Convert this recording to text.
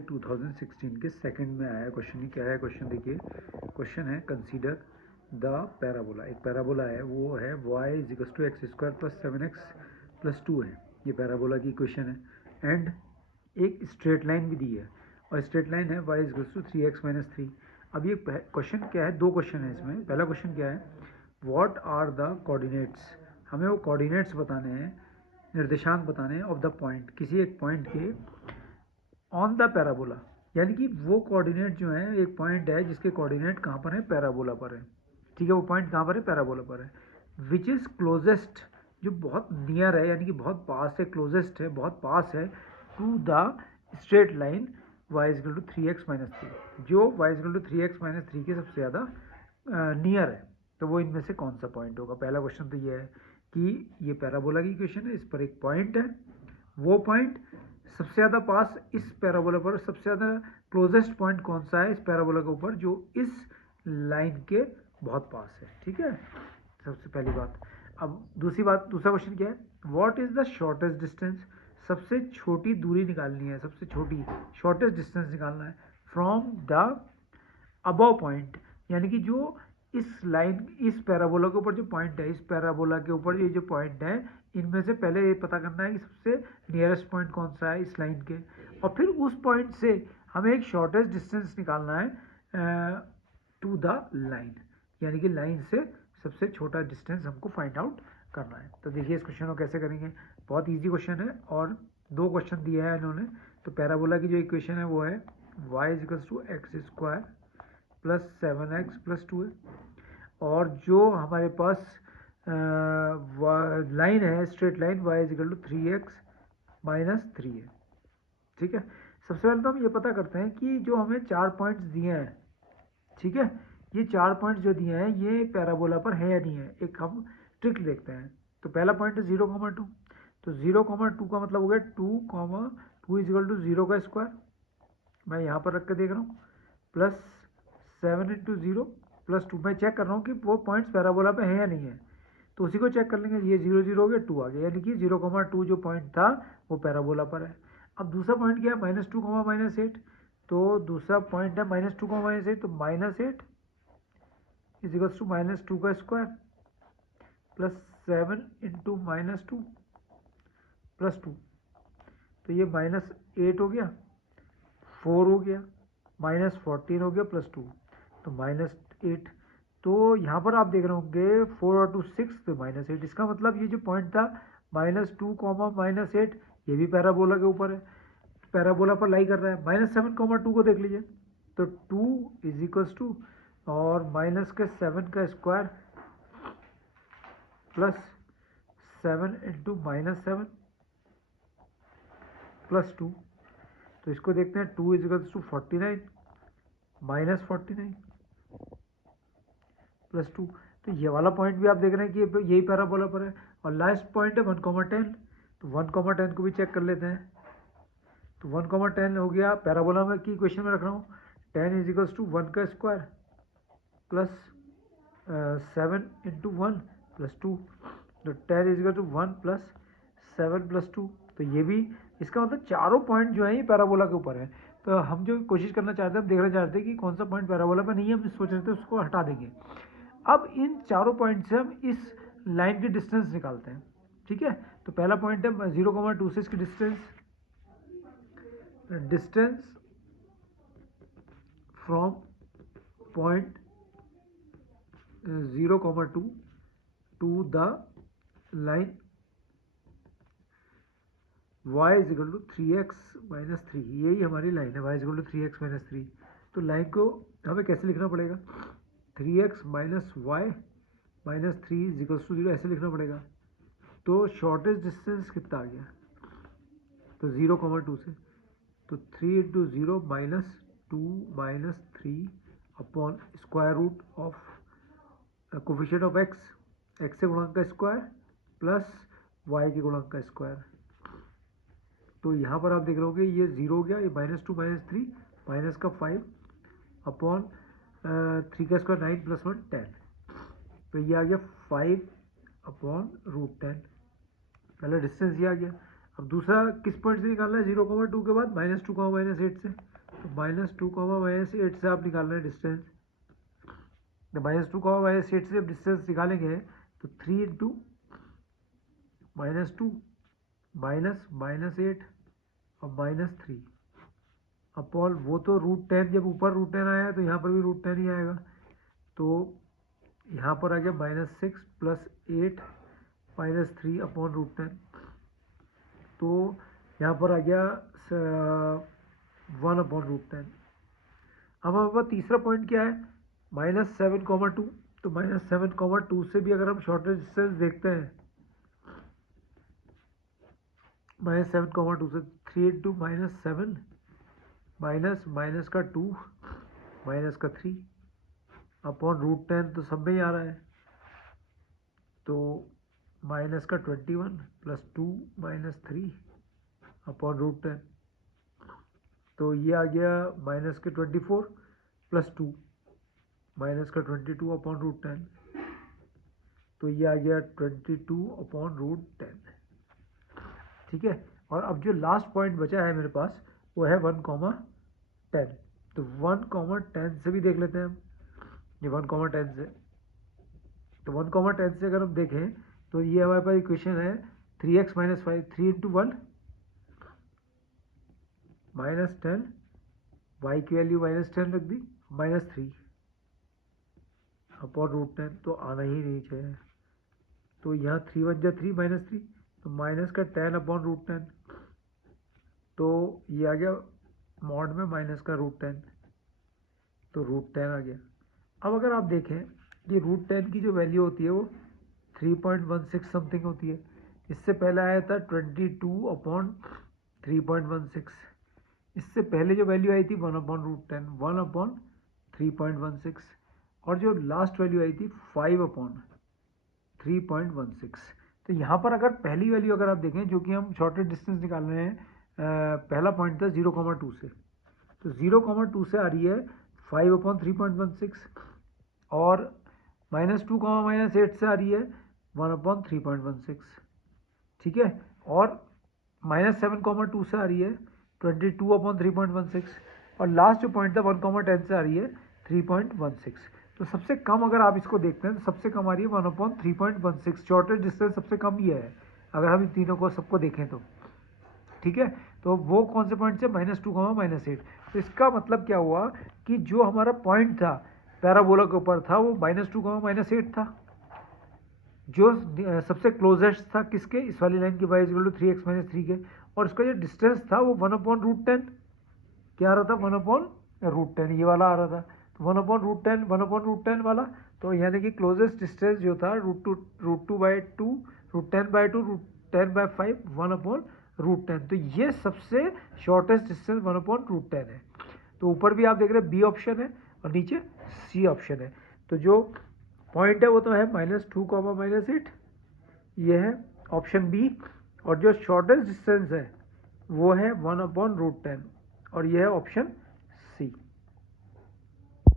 ये 2016 के सेकंड में आया क्वेश्चन। ही क्या है क्वेश्चन, देखिए क्वेश्चन है कंसीडर द पैराबोला। एक पैराबोला है, वो है y equals to X square plus 7x+2 है। ये पैराबोला की इक्वेशन है। एंड एक स्ट्रेट लाइन भी दी है, और स्ट्रेट लाइन है y इजिकल्स टू 3x-3। अब ये क्वेश्चन क्या है, दो क्वेश्चन है इसमें। पहला क्वेश्चन क्या है, व्हाट आर द कोऑर्डिनेट्स। हमें वो कोऑर्डिनेट्स बताने हैं, निर्देशांक बताने हैं ऑफ द पॉइंट, किसी एक पॉइंट के ऑन द पैराबोला। यानी कि वो कोऑर्डिनेट जो है, एक पॉइंट है जिसके कोऑर्डिनेट कहाँ पर है, पैराबोला पर है। ठीक है, वो पॉइंट कहाँ पर है, पैराबोला पर है। विच इज़ क्लोजेस्ट, जो बहुत नियर है, यानी कि बहुत पास है, क्लोजेस्ट है, बहुत पास है to the straight line y equal to 3x-3, जो y इजकल टू 3x-3 के सबसे ज़्यादा नियर है। तो वो इनमें से कौन सा पॉइंट होगा। पहला क्वेश्चन तो ये है कि ये पैराबोला की इक्वेशन है, इस पर एक पॉइंट है, वो पॉइंट सबसे ज़्यादा पास इस पैराबोला पर, सबसे ज़्यादा क्लोजेस्ट पॉइंट कौन सा है इस पैराबोला के ऊपर, जो इस लाइन के बहुत पास है। ठीक है, सबसे पहली बात। अब दूसरी बात, दूसरा क्वेश्चन क्या है, what is the shortest distance. सबसे छोटी दूरी निकालनी है, सबसे छोटी शॉर्टेस्ट डिस्टेंस निकालना है फ्रॉम द अबव पॉइंट। यानी कि जो इस लाइन, इस पैराबोला के ऊपर जो पॉइंट है, इस पैराबोला के ऊपर ये जो पॉइंट है, इनमें से पहले ये पता करना है कि सबसे नियरेस्ट पॉइंट कौन सा है इस लाइन के, और फिर उस पॉइंट से हमें एक शॉर्टेस्ट डिस्टेंस निकालना है टू द लाइन। यानी कि लाइन से सबसे छोटा डिस्टेंस हमको फाइंड आउट करना है। तो देखिए इस क्वेश्चन को कैसे करेंगे। बहुत ईजी क्वेश्चन है, और दो क्वेश्चन दिया है इन्होंने। तो पैराबोला की जो इक्वेशन है वो है y equals to X square plus 7x+2 है, और जो हमारे पास लाइन है, straight line y equal to 3x-3 है। ठीक है, सबसे पहले तो हम ये पता करते हैं कि जो हमें 4 पॉइंट्स दिए हैं, ठीक है, ये 4 पॉइंट्स जो दिए हैं ये पैराबोला पर है या नहीं है। एक हम ट्रिक देखते हैं। तो पहला पॉइंट है 0,2। तो 0,2 का मतलब हो गया 2 इजिकल टू 0 का स्क्वायर, मैं यहाँ पर रख के देख रहा हूँ, प्लस 7 इंटू 0+2। मैं चेक कर रहा हूँ कि वो पॉइंट्स पैराबोला पे हैं या नहीं है, तो उसी को चेक कर लेंगे। ये 0 0 हो गया, 2 आ गया, यानी कि 0,2 जो पॉइंट था वो पैराबोला पर है। अब दूसरा पॉइंट क्या है, -2, -8। तो दूसरा पॉइंट है -2, -8। तो -8 इजिकल्स टू -2 का स्क्वायर प्लस 7 इंटू -2 प्लस 2। तो ये -8 हो गया, 4 हो गया, -14 हो गया, +2, तो -8। तो यहाँ पर आप देख रहे होंगे 4 और 2 6, तो -8। इसका मतलब ये जो पॉइंट था -2, -8, ये भी पैराबोला के ऊपर है, पैराबोला पर लाई कर रहा है। -7, 2 को देख लीजिए, तो 2 इजिकल्स टू और -7 का स्क्वायर प्लस 7 इंटू -7 +2। तो इसको देखते हैं, 2 इजिकल्स टू 49 -49 +2। तो ये वाला पॉइंट भी आप देख रहे हैं कि यही पैराबोला पर है। और लास्ट पॉइंट है 1,10। तो 1,10 को भी चेक कर लेते हैं। तो 1,10 हो गया, पैराबोला में की इक्वेशन में रख रहा हूँ, 10 इजिकल्स टू 1 का स्क्वायर प्लस 7 इंटू 1 +2। तो 10 इजिकल टू 1 प्लस 7 +2। तो ये भी, इसका मतलब चारों पॉइंट जो है ये पैराबोला के ऊपर है। तो हम जो कोशिश करना चाहते हैं, हम देखना चाहते हैं कि कौन सा पॉइंट पैराबोला पर नहीं है, हम सोच रहे थे उसको हटा देंगे। अब इन चारों पॉइंट से हम इस लाइन की डिस्टेंस निकालते हैं। ठीक है, तो पहला पॉइंट है 0,2 से इसकी distance from point 0,2 to the line y equal to 3x-3। यही हमारी लाइन है, y इजिकल टू 3x-3। तो लाइन को हमें कैसे लिखना पड़ेगा, 3x - y - 3 इजिकल्स टू 0, ऐसे लिखना पड़ेगा। तो शॉर्टेस्ट डिस्टेंस कितना आ गया, तो 0,2 से, तो 3 into 0 -2 -3 upon square root of coefficient of x से गुणक का स्क्वायर प्लस y के गुणक का स्क्वायर। तो यहाँ पर आप देख रहे होगे ये 0 हो गया, ये -2 -3 माइनस का 5 अपॉन 3 का स्क्वायर 9 + 1 10। तो ये आ गया 5 अपॉन √10। पहला डिस्टेंस ये आ गया। अब दूसरा किस पॉइंट से निकालना है, 0,2 के बाद -2, -8 से। तो -2, -8 से आप निकाल रहे हैं डिस्टेंस, तो -2, -8 से डिस्टेंस निकालेंगे तो 3 इंटू -2 -8 और -3 अपॉन वो तो √10, जब ऊपर √10 आया तो यहाँ पर भी √10 ही आएगा, तो यहाँ पर आ गया -6 + 8 -3 अपॉन √10, तो यहाँ पर आ गया 1 अपॉन √10। अब हमारे पास तीसरा पॉइंट क्या है, -7, 2, तो -7, 2 से भी अगर हम शॉर्टेज डिस्टेंस देखते हैं, -7, 2 से 3 इंटू -7 माइनस का 2 माइनस का 3 अपॉन √10, तो सब में ही आ रहा है, तो माइनस का 21 + 2 -3 अपॉन √10, तो ये आ गया माइनस के 24 + 2 माइनस का 22 अपॉन √10, तो ये आ गया 22 अपॉन √10। ठीक है, और अब जो लास्ट पॉइंट बचा है मेरे पास वो है 1, 10, तो 1, 10 से भी देख लेते हैं हम, ये 1, 10 से, तो 1, 10 से अगर हम देखें तो ये हमारे पास इक्वेशन है 3x - 5, 3 इंटू 1 -10, y की वैल्यू -10 रख दी, -3 अपॉन √10, तो आना ही नहीं चाहिए, तो यहाँ 3 × 1 = 3 -3, तो माइनस का 10 अपॉन √10, तो ये आ गया मॉड में माइनस का √10, तो √10 आ गया। अब अगर आप देखें ये √10 की जो वैल्यू होती है वो 3.16 समथिंग होती है, इससे पहले आया था 22 अपॉन 3.16, इससे पहले जो वैल्यू आई थी 1 अपॉन √10, 1 अपॉन 3.16, और जो लास्ट वैल्यू आई थी 5 अपॉन 3.16। तो यहाँ पर अगर पहली वैल्यू अगर आप देखें, जो कि हम शॉर्टेज डिस्टेंस निकाल रहे हैं, पहला पॉइंट था 0,2 से, तो 0,2 से आ रही है 5 अपॉन 3.16, और -2, -8 से आ रही है 1 अपॉन 3.16। ठीक है, और -7, 2 से आ रही है 22 अपॉन 3.16, और लास्ट जो पॉइंट था 1, 10 से आ रही है 3.16। तो सबसे कम अगर आप इसको देखते हैं तो सबसे कम आ रही है 1 अपॉन 3.16, शॉर्टेज डिस्टेंस सबसे कम ही है अगर हम इन तीनों को सबको देखें तो। ठीक है, तो वो कौन से पॉइंट से, -2, -8, तो इसका मतलब क्या हुआ कि जो हमारा पॉइंट था पैराबोला के ऊपर था वो -2, -8 था, जो सबसे क्लोजेस्ट था किसके, इस वाली लाइन की y = 3x - 3 के, और इसका जो डिस्टेंस था वो 1 अपॉन √10, क्या आ रहा था, 1 अपॉन √10, ये वाला आ रहा था, तो 1 अपॉन √10, 1 अपॉन √10 वाला, तो यानी कि क्लोजेस्ट डिस्टेंस जो था √2/2, √10/2, √10/5, 1 अपॉन √10, तो ये सबसे शॉर्टेस्ट डिस्टेंस 1 अपॉन √10 है। तो ऊपर भी आप देख रहे हैं बी ऑप्शन है और नीचे सी ऑप्शन है, तो जो पॉइंट है वो तो है -2, -8, ये है ऑप्शन बी, और जो शॉर्टेस्ट डिस्टेंस है वो है 1 अपॉन √10, और ये है ऑप्शन